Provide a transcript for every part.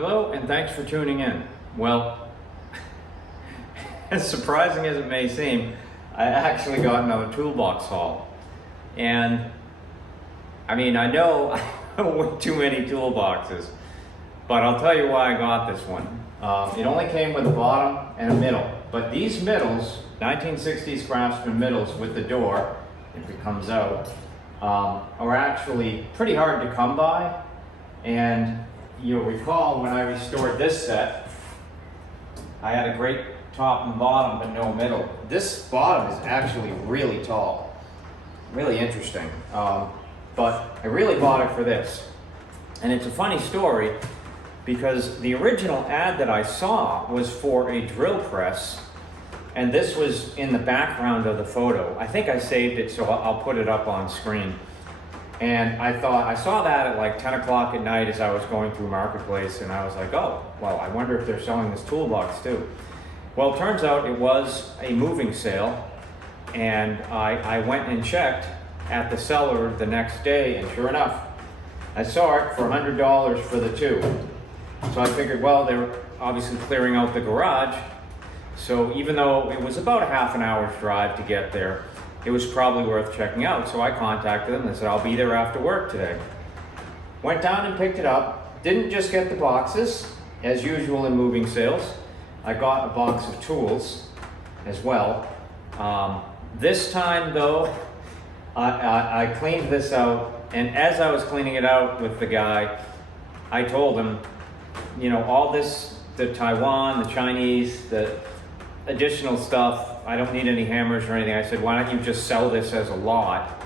Hello, and thanks for tuning in. Well, as surprising as it may seem, I actually got another Toolbox haul. And I mean, I know way too many toolboxes, but I'll tell you why I got this one. It only came with a bottom and a middle, but these middles, 1960s Craftsman middles with the door, if it comes out, are actually pretty hard to come by. And you'll recall when I restored this set, I had a great top and bottom but no middle. This bottom is actually really tall, really interesting. But I really bought it for this. And it's a funny story because the original ad that I saw was for a drill press, and this was in the background of the photo. I think I saved it, so I'll put it up on screen. And I thought, I saw that at like 10 o'clock at night as I was going through Marketplace, and I was like, oh, well, I wonder if they're selling this toolbox too. Well, it turns out it was a moving sale, and I went and checked at the seller the next day, and sure enough, I saw it for $100 for the two. So I figured, well, they're obviously clearing out the garage, so even though it was about a half an hour's drive to get there, it was probably worth checking out. So I contacted them and said, I'll be there after work today. Went down and picked it up. Didn't just get the boxes, as usual in moving sales. I got a box of tools as well. This time though, I cleaned this out, and as I was cleaning it out with the guy, I told him, you know, all this, the Taiwan, the Chinese, the additional stuff, I don't need any hammers or anything. I said, why don't you just sell this as a lot,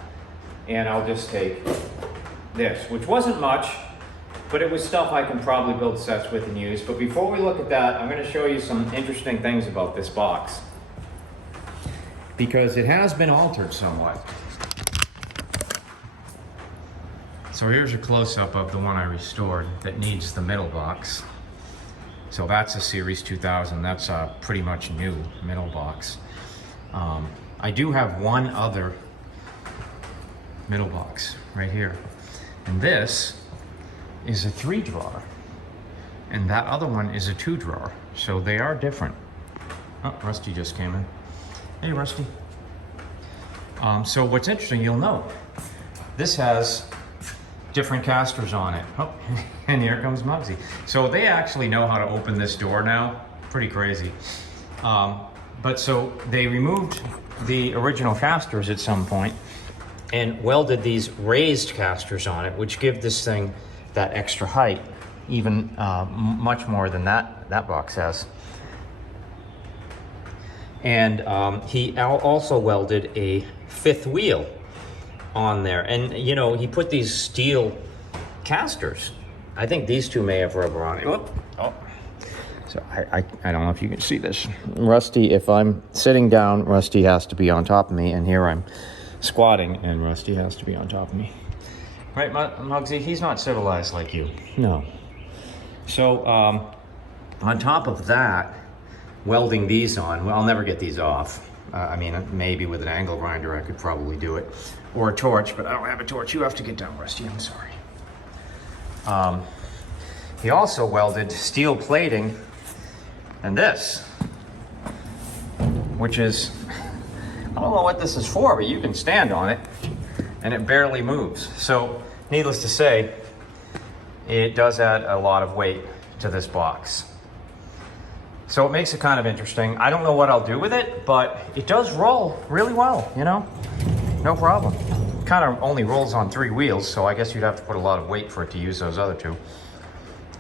and I'll just take this, which wasn't much, but it was stuff I can probably build sets with and use. But before we look at that, I'm going to show you some interesting things about this box, because it has been altered somewhat. So here's a close-up of the one I restored that needs the middle box. So that's a Series 2000. That's a pretty much new middle box. I do have one other middle box right here. And this is a 3-drawer. And that other one is a 2-drawer. So they are different. Oh, Rusty just came in. Hey, Rusty. So what's interesting, you'll note, this has different casters on it. Oh, and here comes Muggsy. So they actually know how to open this door now. Pretty crazy. But so they removed the original casters at some point and welded these raised casters on it, which give this thing that extra height, even much more than that box has. And he also welded a 5th wheel on there, and you know, he put these steel casters. I think these two may have rubber on it. Oh. So I don't know if you can see this. Rusty, if I'm sitting down, Rusty has to be on top of me, and here I'm squatting and Rusty has to be on top of me. Right, Muggsy? He's not civilized like you. No. So on top of that, welding these on, well, I'll never get these off. I mean, maybe with an angle grinder I could probably do it, or a torch, but I don't have a torch. You have to get down, Rusty, I'm sorry. He also welded steel plating and this, which is, I don't know what this is for, but you can stand on it and it barely moves. So needless to say, it does add a lot of weight to this box. So it makes it kind of interesting. I don't know what I'll do with it, but it does roll really well, you know? No problem. Kind of only rolls on 3 wheels, so I guess you'd have to put a lot of weight for it to use those other 2.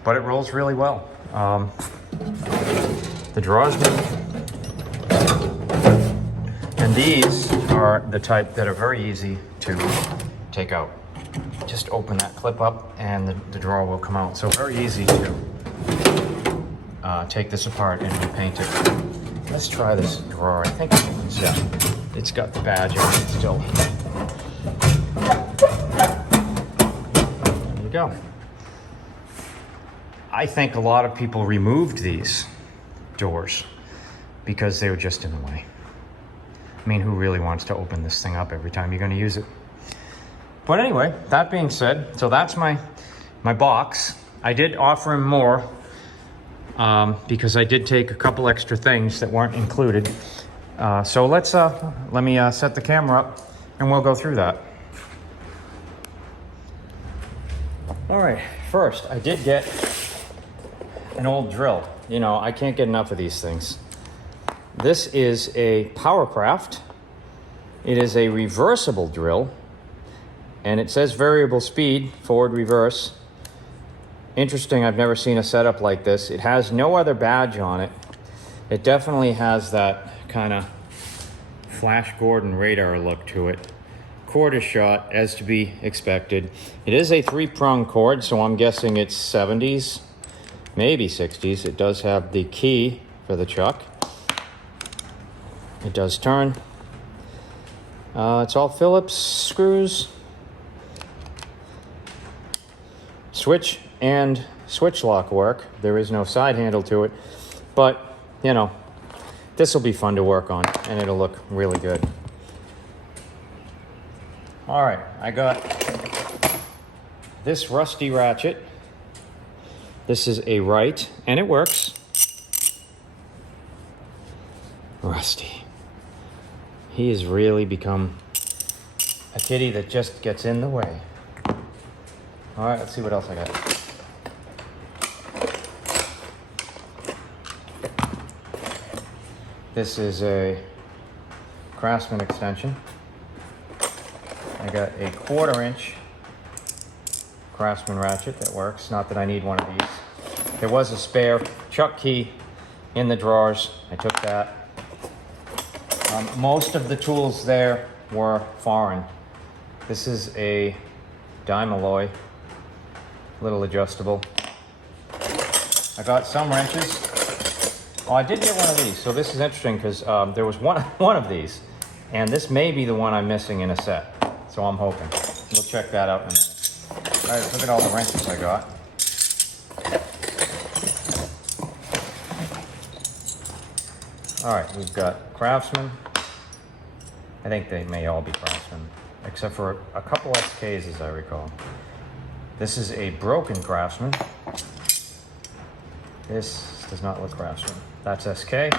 But it rolls really well. The drawers do. And these are the type that are very easy to take out. Just open that clip up and the drawer will come out. So very easy to take this apart and repaint it. Let's try this drawer. I think it opens, yeah. It's got the badge on it still. There you go. I think a lot of people removed these doors because they were just in the way. I mean, who really wants to open this thing up every time you're going to use it? But anyway, that being said, so that's my box. I did offer him more because I did take a couple extra things that weren't included. So let me set the camera up and we'll go through that. All right, first I did get an old drill. You know, I can't get enough of these things. This is a Powercraft. It is a reversible drill, and it says variable speed, forward, reverse. Interesting, I've never seen a setup like this. It has no other badge on it. It definitely has that kind of Flash Gordon radar look to it. Cord is shot, as to be expected. It is a 3-prong cord, so I'm guessing it's 70s, maybe 60s. It does have the key for the chuck. It does turn. It's all Phillips screws. Switch and switch lock work. There is no side handle to it, but you know, this will be fun to work on and it'll look really good. All right, I got this rusty ratchet. This is a right, and it works. Rusty. He has really become a kitty that just gets in the way. All right, let's see what else I got. This is a Craftsman extension. I got a 1/4-inch Craftsman ratchet that works. Not that I need one of these. There was a spare chuck key in the drawers. I took that. Most of the tools there were foreign. This is a dime alloy, little adjustable. I got some wrenches. Oh, I did get one of these. So this is interesting because there was one of these, and this may be the one I'm missing in a set. So I'm hoping. We'll check that out in a minute. All right, let's look at all the wrenches I got. All right, we've got Craftsman. I think they may all be Craftsman, except for a couple SKs as I recall. This is a broken Craftsman. This does not look Craftsman. That's SK.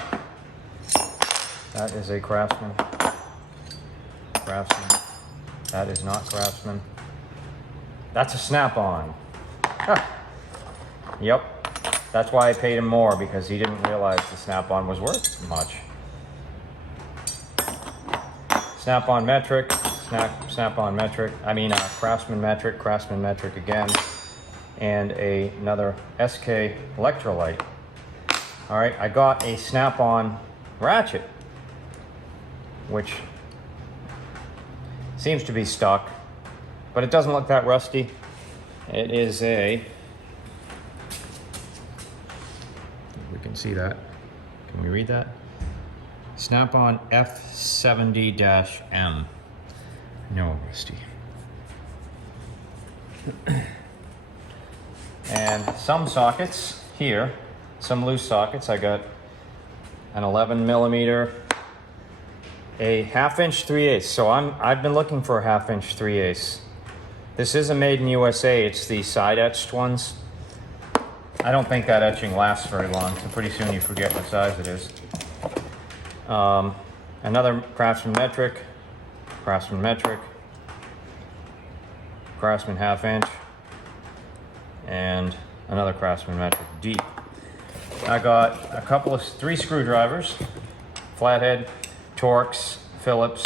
That is a Craftsman. Craftsman. That is not Craftsman. That's a Snap-on. Huh. Yep. That's why I paid him more, because he didn't realize the Snap-on was worth much. Snap-on metric, Snap-on metric. I mean, Craftsman metric again, and another SK electrolyte. All right, I got a Snap-on ratchet, which seems to be stock, but it doesn't look that rusty. It is a, we can see that. Can we read that? Snap-on F70-M. No rusty. And some sockets here, some loose sockets. I got an 11mm, a 1/2-inch 3/8. So I've been looking for a 1/2-inch 3/8. This is a made in USA. It's the side etched ones. I don't think that etching lasts very long, so pretty soon you forget what size it is. Another Craftsman metric, Craftsman 1/2-inch, and another Craftsman metric deep. I got a couple of 3 screwdrivers, flathead, Torx, Phillips,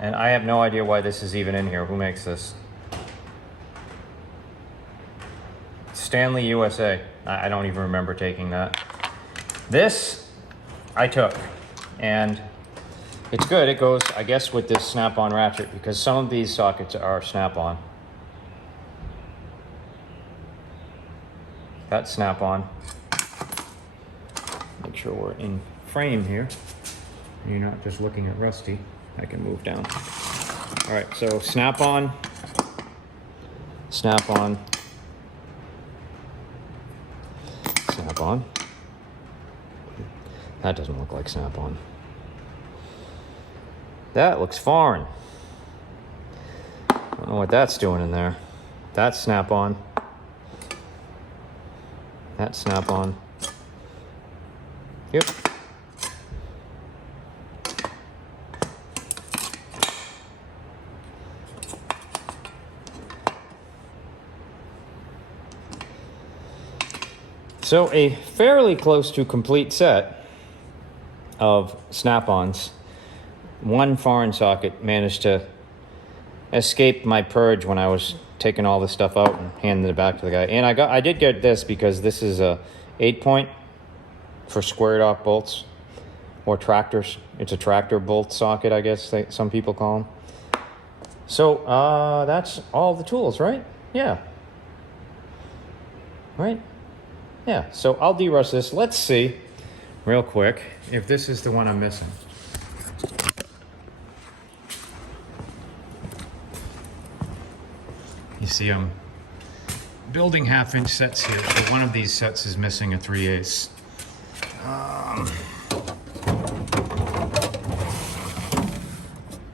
and I have no idea why this is even in here. Who makes this? Stanley USA. I don't even remember taking that. This I took, and it's good. It goes, I guess, with this Snap-on ratchet, because some of these sockets are Snap-on. That's Snap-on. Make sure we're in frame here. You're not just looking at rusty. I can move down. All right, so Snap-on, Snap-on, Snap-on. That doesn't look like Snap-on. That looks foreign. I don't know what that's doing in there. That's Snap-on. That's Snap-on. Yep. So a fairly close to complete set of snap-ons. One foreign socket managed to escape my purge when I was taking all this stuff out and handing it back to the guy. And I did get this because this is a 8-point for squared off bolts or tractors. It's a tractor bolt socket, I guess some people call them. So that's all the tools, right? Yeah. Right? Yeah, so I'll derust this. Let's see real quick if this is the one I'm missing. You see I'm building 1/2-inch sets here, so one of these sets is missing a 3/8.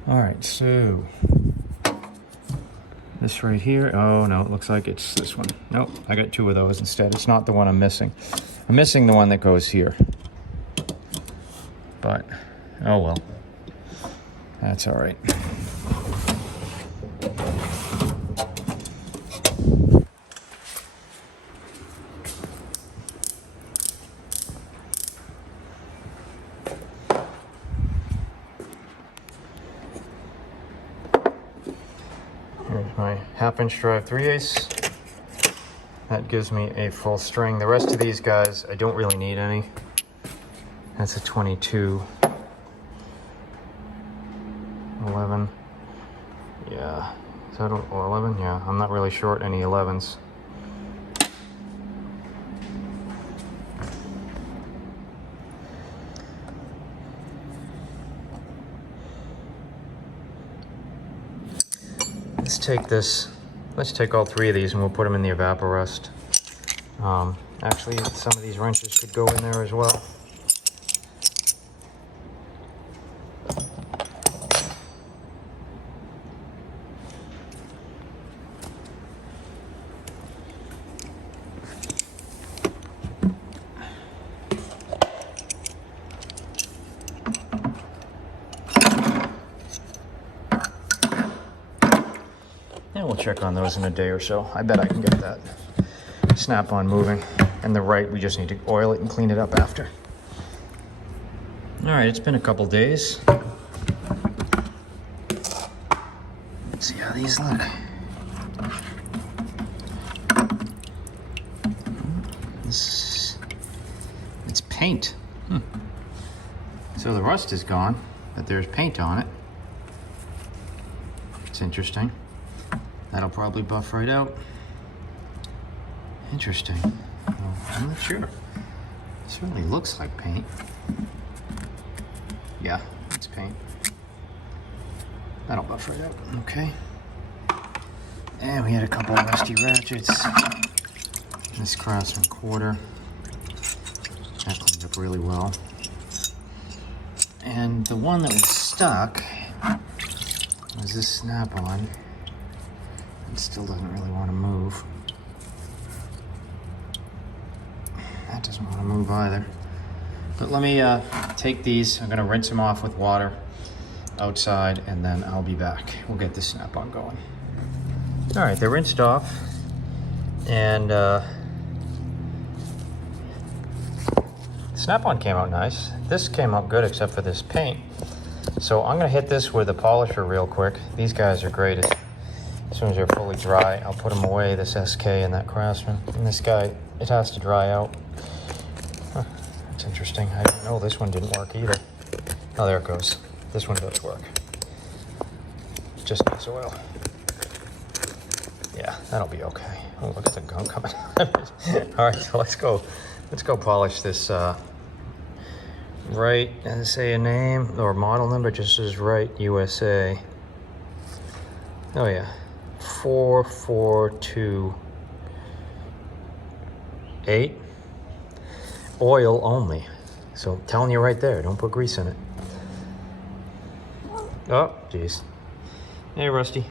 All right, so this right here, oh no, it looks like it's this one. Nope, I got 2 of those instead. It's not the one I'm missing. I'm missing the one that goes here. But, oh well, that's all right. Here's my 1/2-inch drive 3/8. That gives me a full string. The rest of these guys, I don't really need any. That's a 22. 11. Yeah. Is that 11? Yeah, I'm not really short any 11s. Let's take all 3 of these and we'll put them in the evaporust. Actually, some of these wrenches could go in there as well. And we'll check on those in a day or so. I bet I can get that snap-on moving. And the right, we just need to oil it and clean it up after. All right, it's been a couple days. Let's see how these look. It's paint. So the rust is gone, but there's paint on it. It's interesting. That'll probably buff right out. Interesting. Well, I'm not sure. It certainly looks like paint. Yeah, it's paint. That'll buff right out. Okay. And we had a couple of rusty ratchets. This Craftsman quarter. That cleaned up really well. And the one that was stuck was this snap-on. It still doesn't really want to move. That doesn't want to move either. But let me take these. I'm going to rinse them off with water outside, and then I'll be back. We'll get this snap-on going. All right, they're rinsed off, and snap-on came out nice. This came out good except for this paint. So I'm going to hit this with a polisher real quick. These guys are great. As soon as they're fully dry, I'll put them away, this SK and that Craftsman. And this guy, it has to dry out. Huh, that's interesting. I didn't know this one didn't work either. Oh, there it goes. This one does work. Just needs oil. Yeah, that'll be okay. Oh, look at the gunk coming. All right, so let's go polish this right, and say a name or model number, just as right USA. Oh yeah, 4428. Oil only. So I'm telling you right there, don't put grease in it. Oh, geez. Hey, Rusty.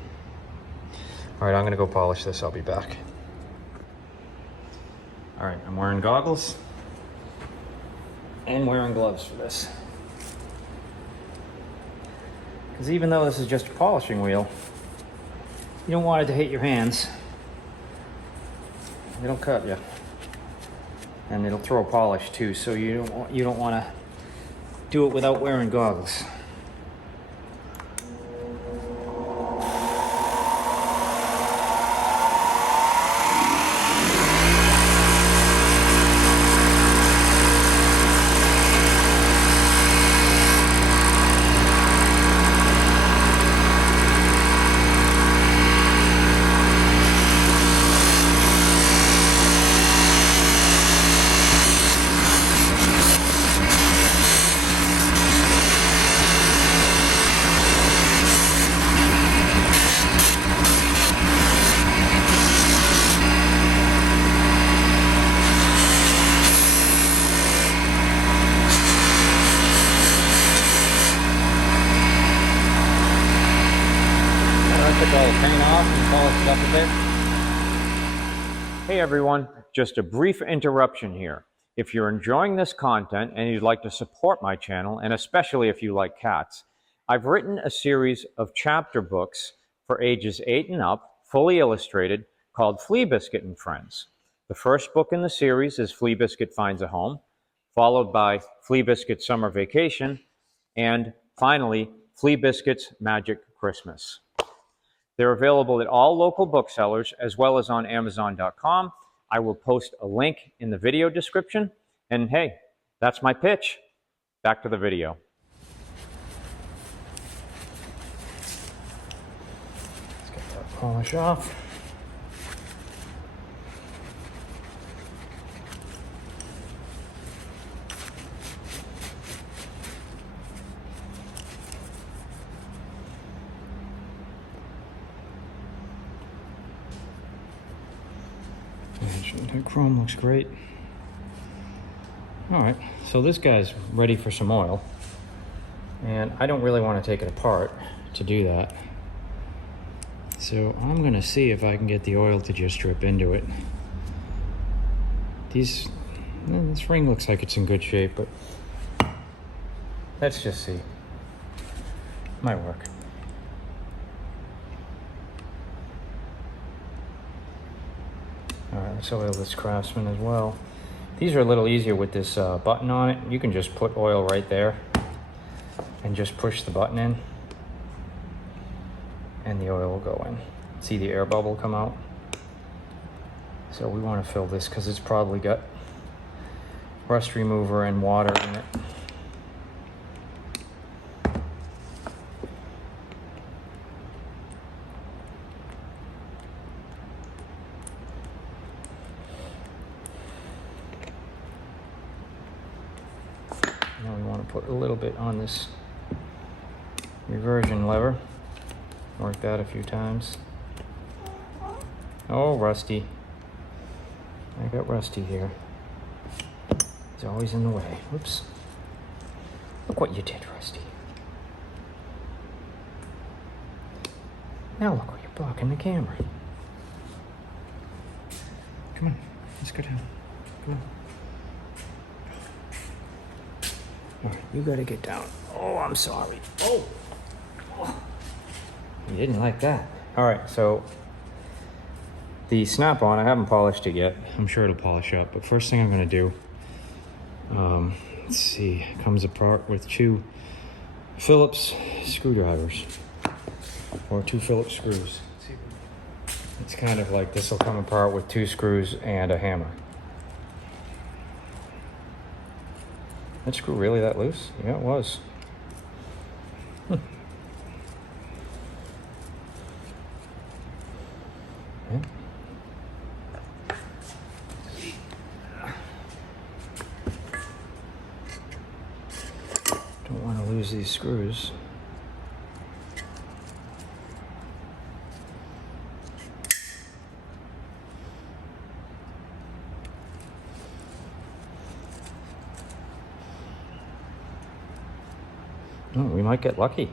All right, I'm gonna go polish this. I'll be back. All right, I'm wearing goggles. and wearing gloves for this. Because even though this is just a polishing wheel, you don't want it to hit your hands. It'll cut you. And it'll throw polish too, so you don't want to do it without wearing goggles. Took all the paint off and polished up a bit. Hey everyone, just a brief interruption here. If you're enjoying this content and you'd like to support my channel, and especially if you like cats, I've written a series of chapter books for ages 8 and up, fully illustrated, called Flea Biscuit and Friends. The first book in the series is Flea Biscuit Finds a Home, followed by Flea Biscuit Summer Vacation, and finally, Flea Biscuit's Magic Christmas. They're available at all local booksellers as well as on Amazon.com. I will post a link in the video description. And hey, that's my pitch. Back to the video. Let's get that polish off. That chrome looks great. All right, so this guy's ready for some oil. And I don't really want to take it apart to do that. So I'm gonna see if I can get the oil to just drip into it. This ring looks like it's in good shape, but let's just see. Might work. All right, let's oil this Craftsman as well. These are a little easier with this button on it. You can just put oil right there and just push the button in and the oil will go in. See the air bubble come out? So we want to fill this because it's probably got rust remover and water in it. Now we want to put a little bit on this reversion lever. Work that a few times. Oh, rusty. I got rusty here. It's always in the way. Whoops. Look what you did, Rusty. Now look what you're blocking the camera. Come on, let's go down. Come on. All right, you gotta get down. Oh, I'm sorry. Oh. You didn't like that. All right, so the snap-on, I haven't polished it yet. I'm sure it'll polish up, but first thing I'm gonna do, let's see, it comes apart with 2 Phillips screwdrivers, or 2 Phillips screws. It's kind of like this will come apart with 2 screws and a hammer. That screw really that loose? Yeah, it was. Yeah. Don't want to lose these screws. Oh, we might get lucky.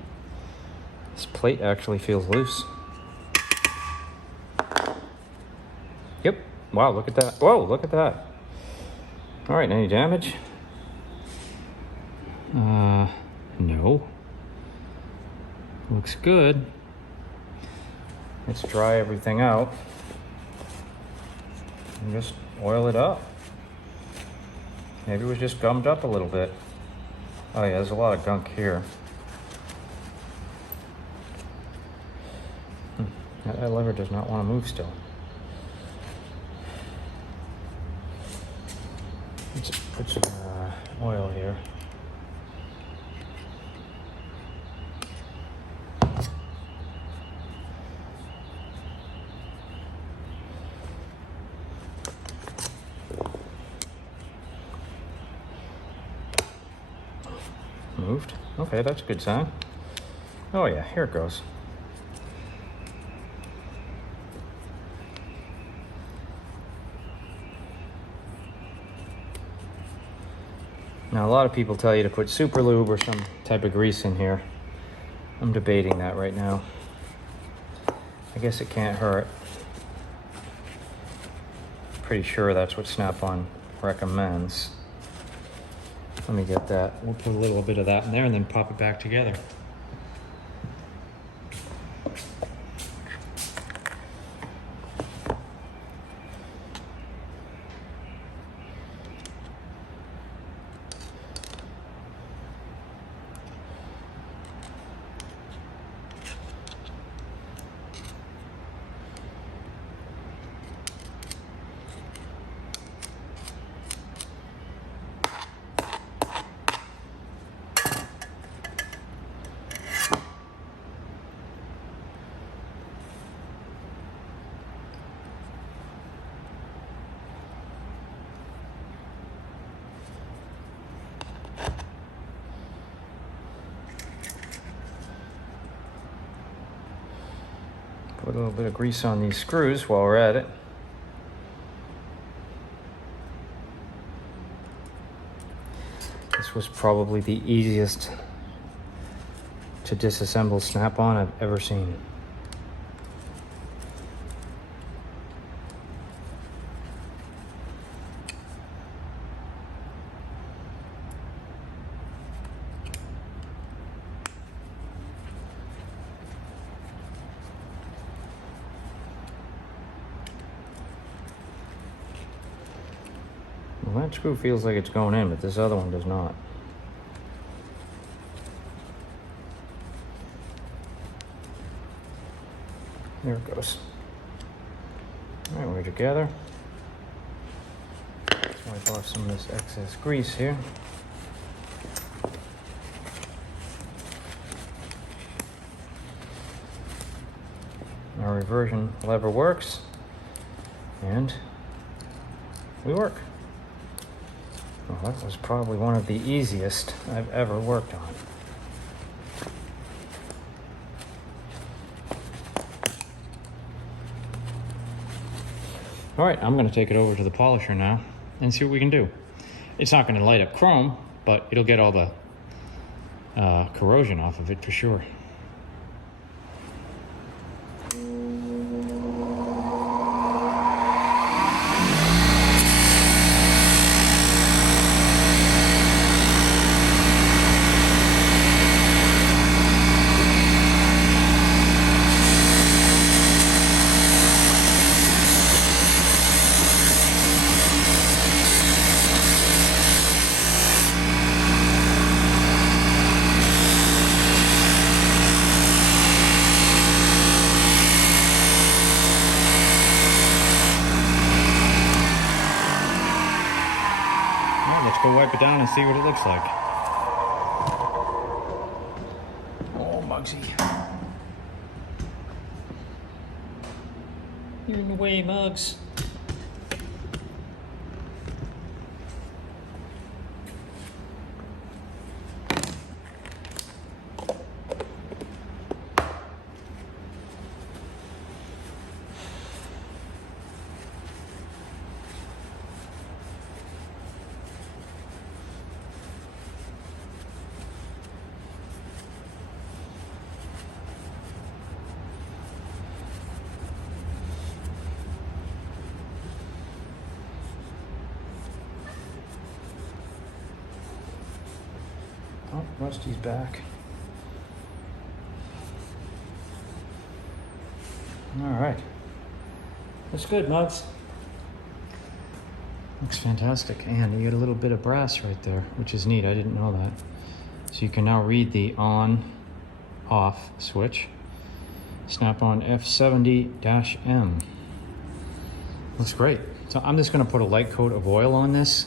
This plate actually feels loose. Yep. Wow, look at that. Whoa, look at that. All right, any damage? No. Looks good. Let's dry everything out and just oil it up. Maybe it was just gummed up a little bit. Oh yeah, there's a lot of gunk here. That lever does not want to move still. Let's put some oil here. Moved. Okay, that's a good sign. Oh yeah, here it goes. Now a lot of people tell you to put super lube or some type of grease in here. I'm debating that right now. I guess it can't hurt. Pretty sure that's what Snap-on recommends. Let me get that. We'll put a little bit of that in there and then pop it back together. Put a little bit of grease on these screws while we're at it. This was probably the easiest to disassemble Snap-on I've ever seen. Well, that screw feels like it's going in, but this other one does not. There it goes. All right, we're together. Let's wipe off some of this excess grease here. Our reversion lever works, and we work. Well, that was probably one of the easiest I've ever worked on. All right, I'm gonna take it over to the polisher now and see what we can do. It's not gonna light up chrome, but it'll get all the corrosion off of it for sure. Let's go wipe it down and see what it looks like. Oh, Muggsy. You're in the way, Muggs. Oh, Rusty's back. All right. Looks good, Mugs. Looks fantastic. And you get a little bit of brass right there, which is neat. I didn't know that. So you can now read the on-off switch. Snap-on F70-M. Looks great. So I'm just going to put a light coat of oil on this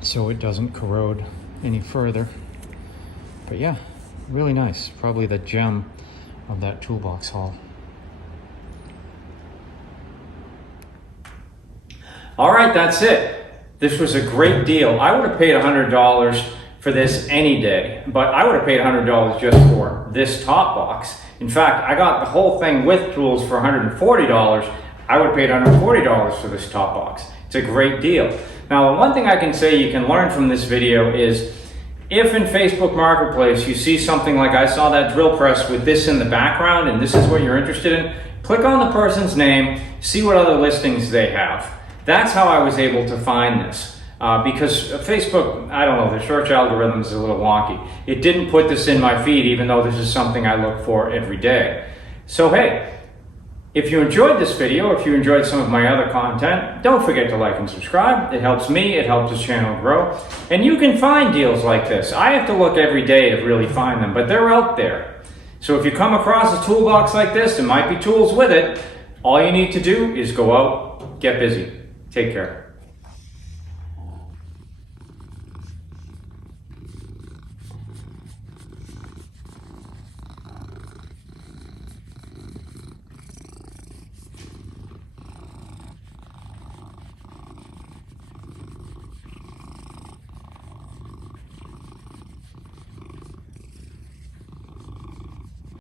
so it doesn't corrode any further. But yeah, really nice. Probably the gem of that toolbox haul. All right, that's it. This was a great deal. I would have paid $100 for this any day, but I would have paid $100 just for this top box. In fact, I got the whole thing with tools for $140. I would have paid $140 for this top box. It's a great deal. Now, the one thing I can say you can learn from this video is if in Facebook Marketplace you see something like I saw that drill press with this in the background and this is what you're interested in, click on the person's name, see what other listings they have. That's how I was able to find this. Because Facebook, I don't know, the search algorithm is a little wonky. It didn't put this in my feed even though this is something I look for every day. So hey, if you enjoyed this video, if you enjoyed some of my other content, don't forget to like and subscribe. It helps me, it helps this channel grow. And you can find deals like this. I have to look every day to really find them, but they're out there. So if you come across a toolbox like this, there might be tools with it. All you need to do is go out, get busy. Take care.